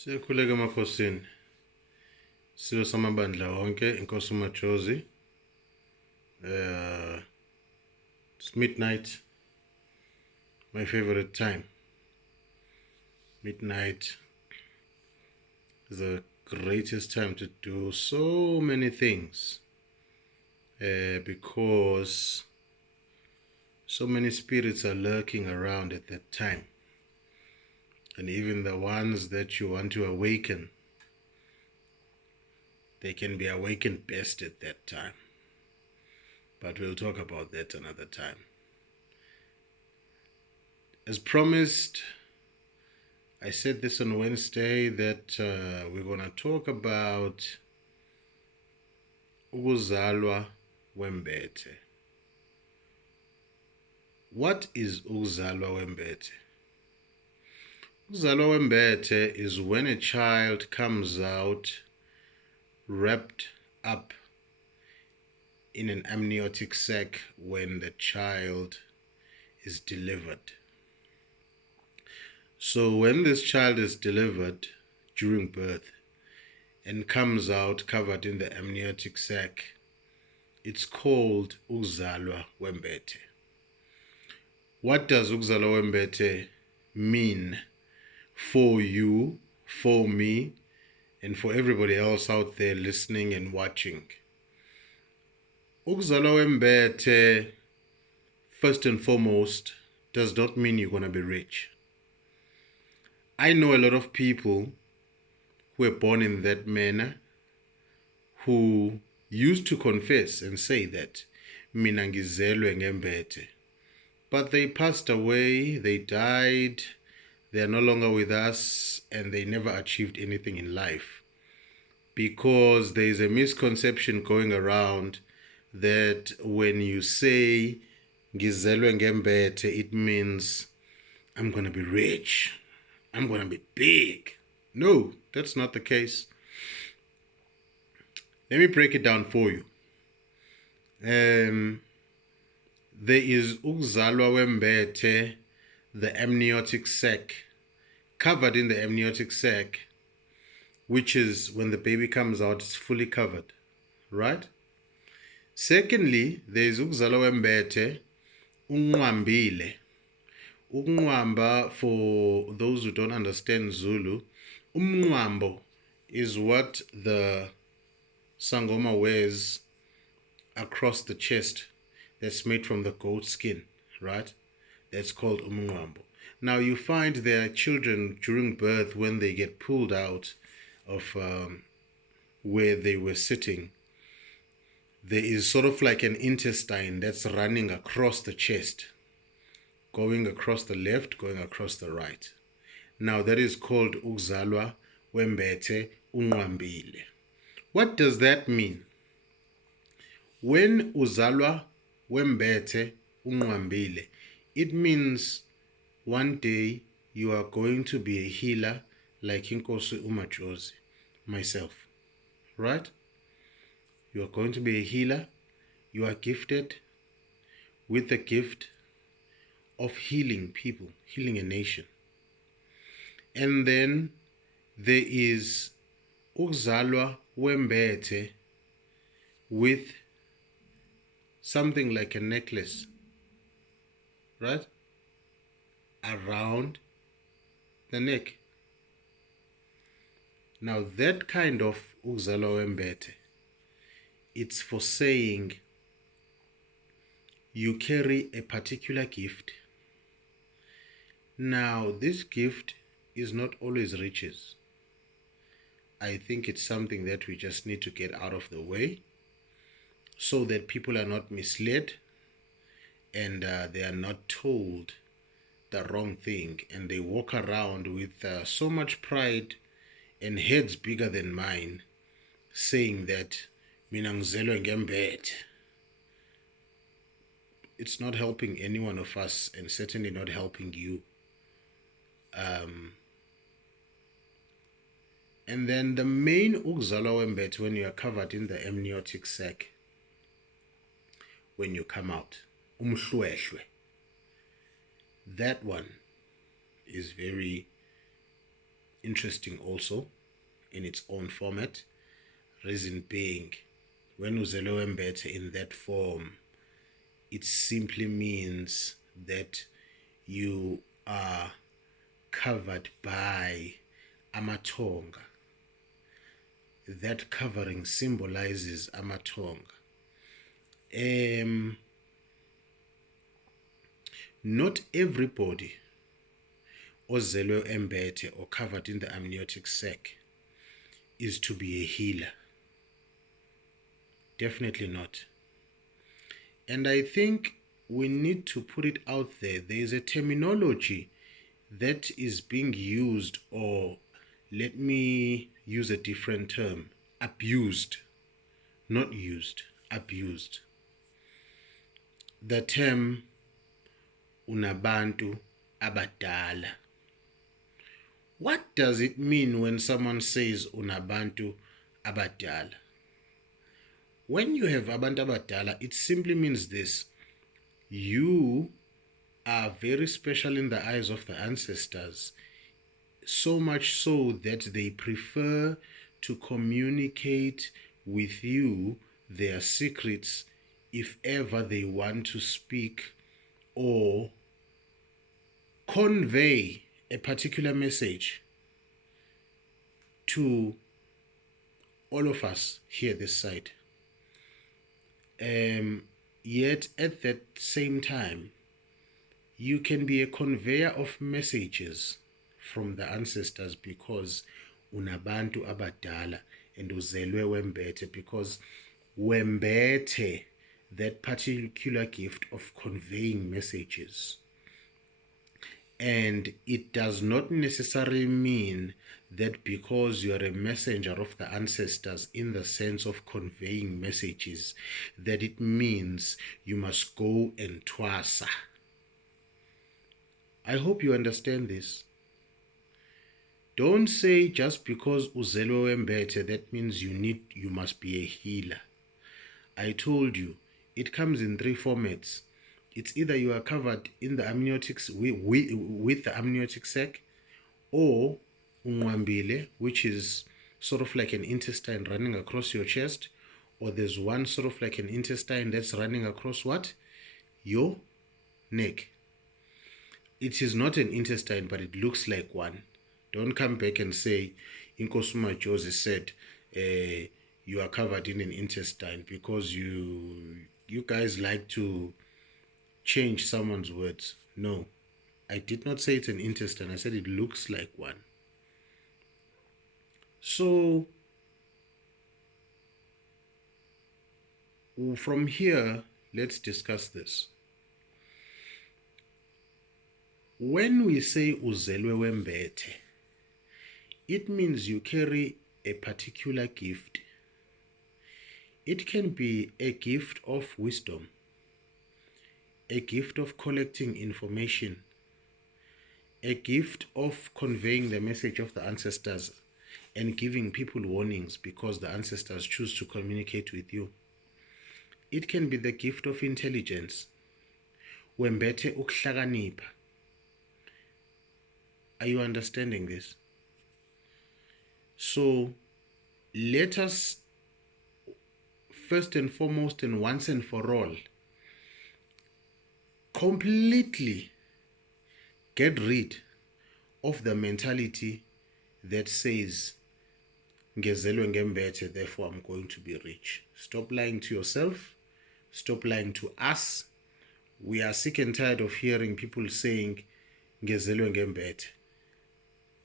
Siyakhuleka emakhosini. SILOSAMABANDLA-ONKE, Inkosi uMajozi. It's midnight. My favorite time. Midnight is the greatest time to do so many things. Because so many spirits are lurking around at that time. And even the ones that you want to awaken, they can be awakened best at that time. But we'll talk about that another time. As promised, I said this on Wednesday that we're going to talk about Ukuzalwa Wembethe. What is Ukuzalwa Wembethe? Ukuzalwa Wembethe is when a child comes out wrapped up in an amniotic sac when the child is delivered. So when this child is delivered during birth and comes out covered in the amniotic sac, it's called Ukuzalwa Wembethe. What does Ukuzalwa Wembethe mean for you, for me, and for everybody else out there listening and watching? Ukuzalwa Wembethe, first and foremost, does not mean you're going to be rich. I know a lot of people who were born in that manner who used to confess and say that mina ngizelwe ngembethe, but they passed away, they died, they are no longer with us, and they never achieved anything in life, because there is a misconception going around that when you say ngizelwe ngembethe, it means I'm going to be rich, I'm going to be big. No, that's not the case. Let me break it down for you. There is Ukuzalwa Wembethe, the amniotic sac, covered in the amniotic sac, which is when the baby comes out, it's fully covered, right? Secondly, there is Ukuzalwa Wembethe, unqwambile. Ukunqwamba, for those who don't understand Zulu, umnqwambo is what the sangoma wears across the chest that's made from the goat skin, right? That's called umnqwambo. Now you find there are children during birth, when they get pulled out of where they were sitting, there is sort of like an intestine that's running across the chest, going across the left, going across the right. Now that is called Ukuzalwa Wembethe unqwambile. What does that mean? When uzalwa wembethe unqwambile, it means one day you are going to be a healer like Inkosi uMajozi, myself, right? You are going to be a healer. You are gifted with the gift of healing people, healing a nation. And then there is Ukuzalwa Wembethe with something like a necklace, right, around the neck. Now that kind of Ukuzalwa Wembethe, it's for saying you carry a particular gift. Now this gift is not always riches. I think it's something that we just need to get out of the way so that people are not misled and they are not told the wrong thing, and they walk around with so much pride and heads bigger than mine, saying that mina ngizelwe ngembethe. It's not helping any one of us, and certainly not helping you. And then the main Ukuzalwa Wembethe, when you are covered in the amniotic sac, when you come out, umhlwehlwe, that one is very interesting also in its own format. Reason being, when Ukuzalwa Wembethe in that form, it simply means that you are covered by amathonga. That covering symbolizes amathonga. Not everybody ozelwe embethe or covered in the amniotic sac is to be a healer. Definitely not. And I think we need to put it out there. There is a terminology that is being used, or let me use a different term, abused, not used, abused. The term unabantu abadala. What does it mean when someone says unabantu abadala? When you have abantu abadala, it simply means this: you are very special in the eyes of the ancestors, so much so that they prefer to communicate with you their secrets if ever they want to speak or convey a particular message to all of us here this side. Yet at that same time, you can be a conveyor of messages from the ancestors because unabantu abadala and uzelwe wembethe, because wembethe, that particular gift of conveying messages. And it does not necessarily mean that because you are a messenger of the ancestors in the sense of conveying messages, that it means you must go and twasa. I hope you understand this. Don't say just because uzelwe wembethe that means you must be a healer. I told you, it comes in 3 formats. It's either you are covered in the amniotics with the amniotic sac, or unqambile, which is sort of like an intestine running across your chest, or there's one sort of like an intestine that's running across what? Your neck. It is not an intestine, but it looks like one. Don't come back and say Inkosuma Jose said you are covered in an intestine, because you guys like to change someone's words. No, I did not say it's an intestine. I said it looks like one. So from here, let's discuss this. When we say uzelwe wembethe, it means you carry a particular gift. It can be a gift of wisdom, a gift of collecting information, a gift of conveying the message of the ancestors and giving people warnings because the ancestors choose to communicate with you. It can be the gift of intelligence. Wembethe ukuhlakanipha. Are you understanding this? So let us first and foremost and once and for all completely get rid of the mentality that says ngezelwe ngembethe, therefore I'm going to be rich. Stop lying to yourself. Stop lying to us. We are sick and tired of hearing people saying ngezelwe ngembethe,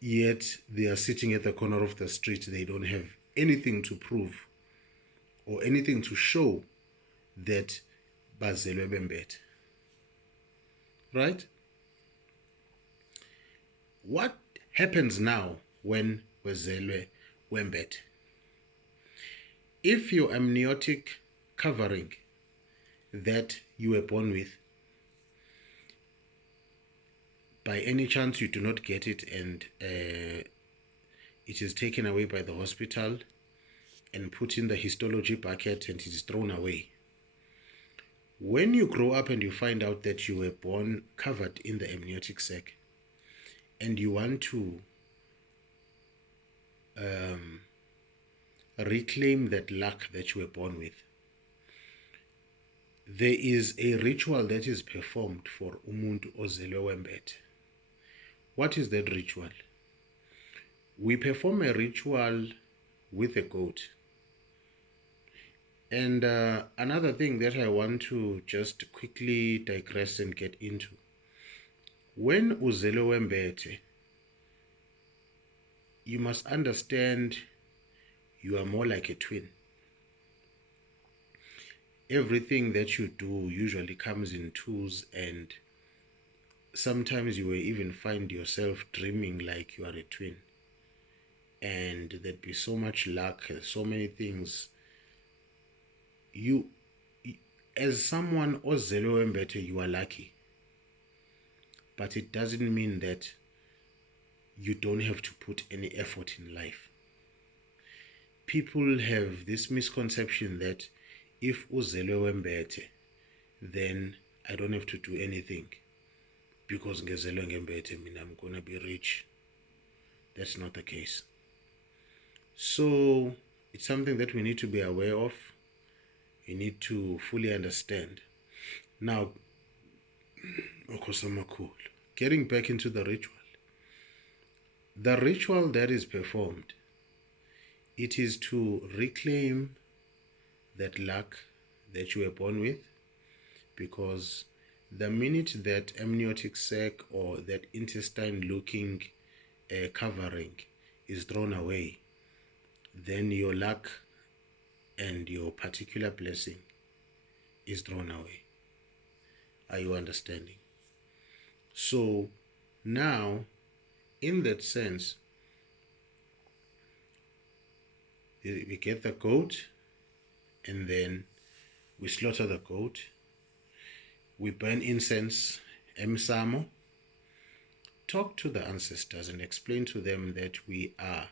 yet they are sitting at the corner of the street. They don't have anything to prove or anything to show that bazelwe bembethe. Right? What happens now when wezelwe wembethe? If your amniotic covering that you were born with, by any chance you do not get it and it is taken away by the hospital and put in the histology bucket and it is thrown away. When you grow up and you find out that you were born covered in the amniotic sac and you want to reclaim that luck that you were born with. There is a ritual that is performed for umuntu ozelwe wembethe. What is that ritual? We perform a ritual with a goat. And another thing that I want to just quickly digress and get into. When uzelwe wembethe, you must understand you are more like a twin. Everything that you do usually comes in twos, and sometimes you will even find yourself dreaming like you are a twin. And there'd be so much luck, so many things. You, as someone ozelwe wembethe, you are lucky. But it doesn't mean that you don't have to put any effort in life. People have this misconception that if uzelwe wembethe, then I don't have to do anything because ngezelwe ngembethe mina I'm gonna be rich. That's not the case. So it's something that we need to be aware of. We need to fully understand. Now, getting back into the ritual. The ritual that is performed, it is to reclaim that luck that you were born with, because the minute that amniotic sac or that intestine looking covering is thrown away, then your luck and your particular blessing is thrown away. Are you understanding? So now, in that sense, we get the goat, and then we slaughter the goat. We burn incense, emsamo, talk to the ancestors and explain to them that we are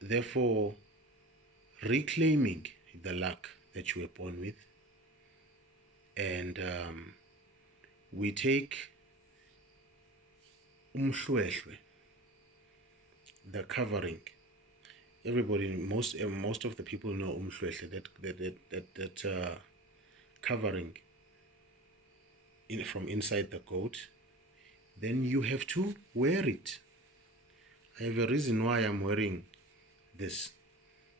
therefore reclaiming the luck that you were born with. And we take umhlwehlwe, the covering. Everybody, most of the people know umhlwehlwe, that covering from inside the goat. Then you have to wear it. I have a reason why I'm wearing this.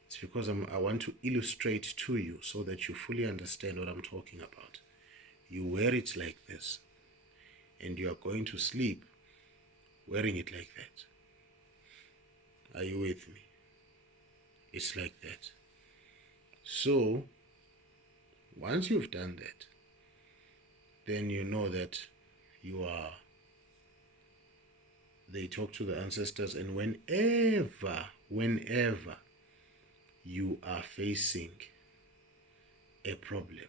It's because I want to illustrate to you so that you fully understand what I'm talking about. You wear it like this, and you are going to sleep wearing it like that. Are you with me? It's like that. So once you've done that, then you know that you are, they talk to the ancestors, and whenever you are facing a problem,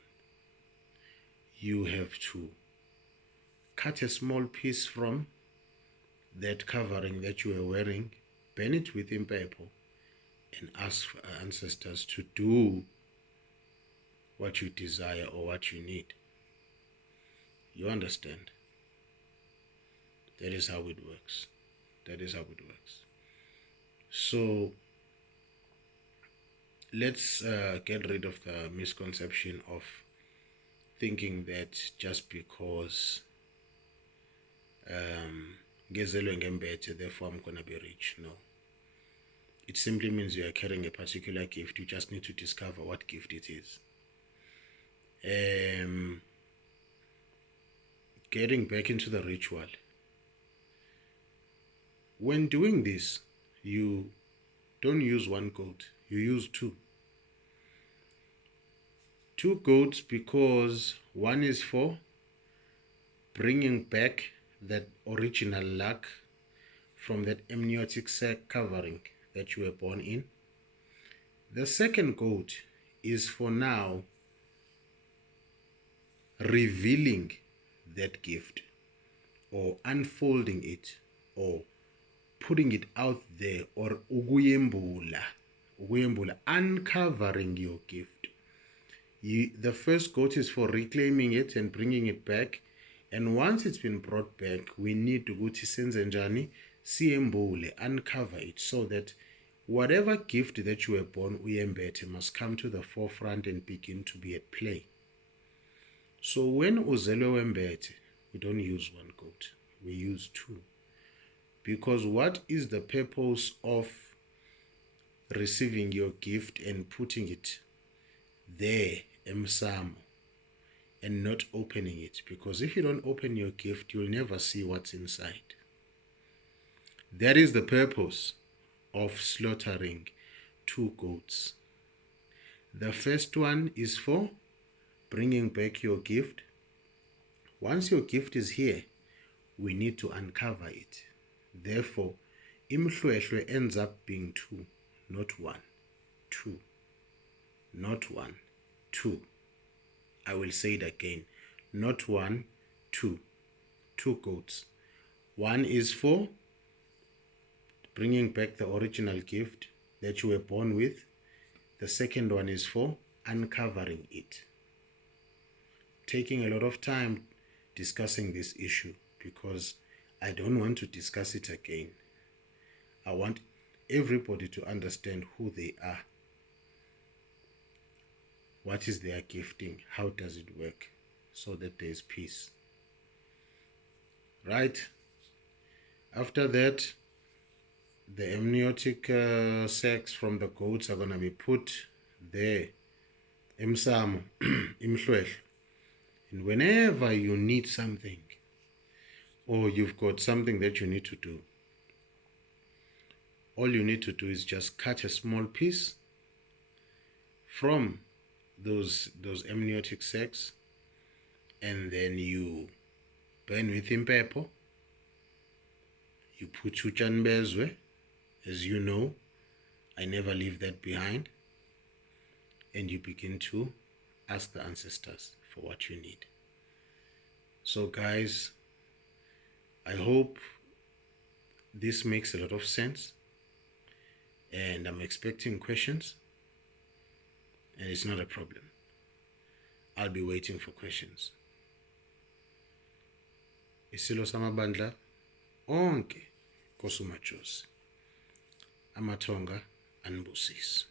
you have to cut a small piece from that covering that you are wearing, burn it with impepho, and ask for ancestors to do what you desire or what you need. You understand? That is how it works. That is how it works. So let's get rid of the misconception of thinking that just because ngezelwe ngembethe, therefore I'm gonna be rich. No. It simply means you are carrying a particular gift. You just need to discover what gift it is. Getting back into the ritual. When doing this, you don't use one goat, you use two. Two goats, because one is for bringing back that original luck from that amniotic sac covering that you were born in. The second goat is for now revealing that gift, or unfolding it, or putting it out there, or ukuyembula, uncovering your gift. The first goat is for reclaiming it and bringing it back, and once it's been brought back, we need to go to senze njani, siyembule, uncover it, so that whatever gift that you were born uyembethe must come to the forefront and begin to be at play. So when Ukuzalwa Wembethe, we don't use one goat, we use two. Because what is the purpose of receiving your gift and putting it there, emsamo, and not opening it? Because if you don't open your gift, you'll never see what's inside. That is the purpose of slaughtering two goats. The first one is for bringing back your gift. Once your gift is here, we need to uncover it. Therefore, imhlwehlwe ends up being two, not one. Two. Not one. Two. I will say it again. Not one, two. Two goats. One is for bringing back the original gift that you were born with. The second one is for uncovering it. Taking a lot of time discussing this issue because I don't want to discuss it again. I want everybody to understand who they are. What is their gifting? How does it work? So that there is peace. Right? After that, the amniotic sacs from the goats are going to be put there, emsamo, imhlwehlwe. And whenever you need something, or you've got something that you need to do, all you need to do is just cut a small piece from those amniotic sacs, and then you burn with impepo. You put utshani bezwe. As you know, I never leave that behind. And you begin to ask the ancestors for what you need. So guys, I hope this makes a lot of sense. And I'm expecting questions. And it's not a problem. I'll be waiting for questions. SILOSAMABANDLA-ONKE. Kosumajosi. Amathonga anibusise.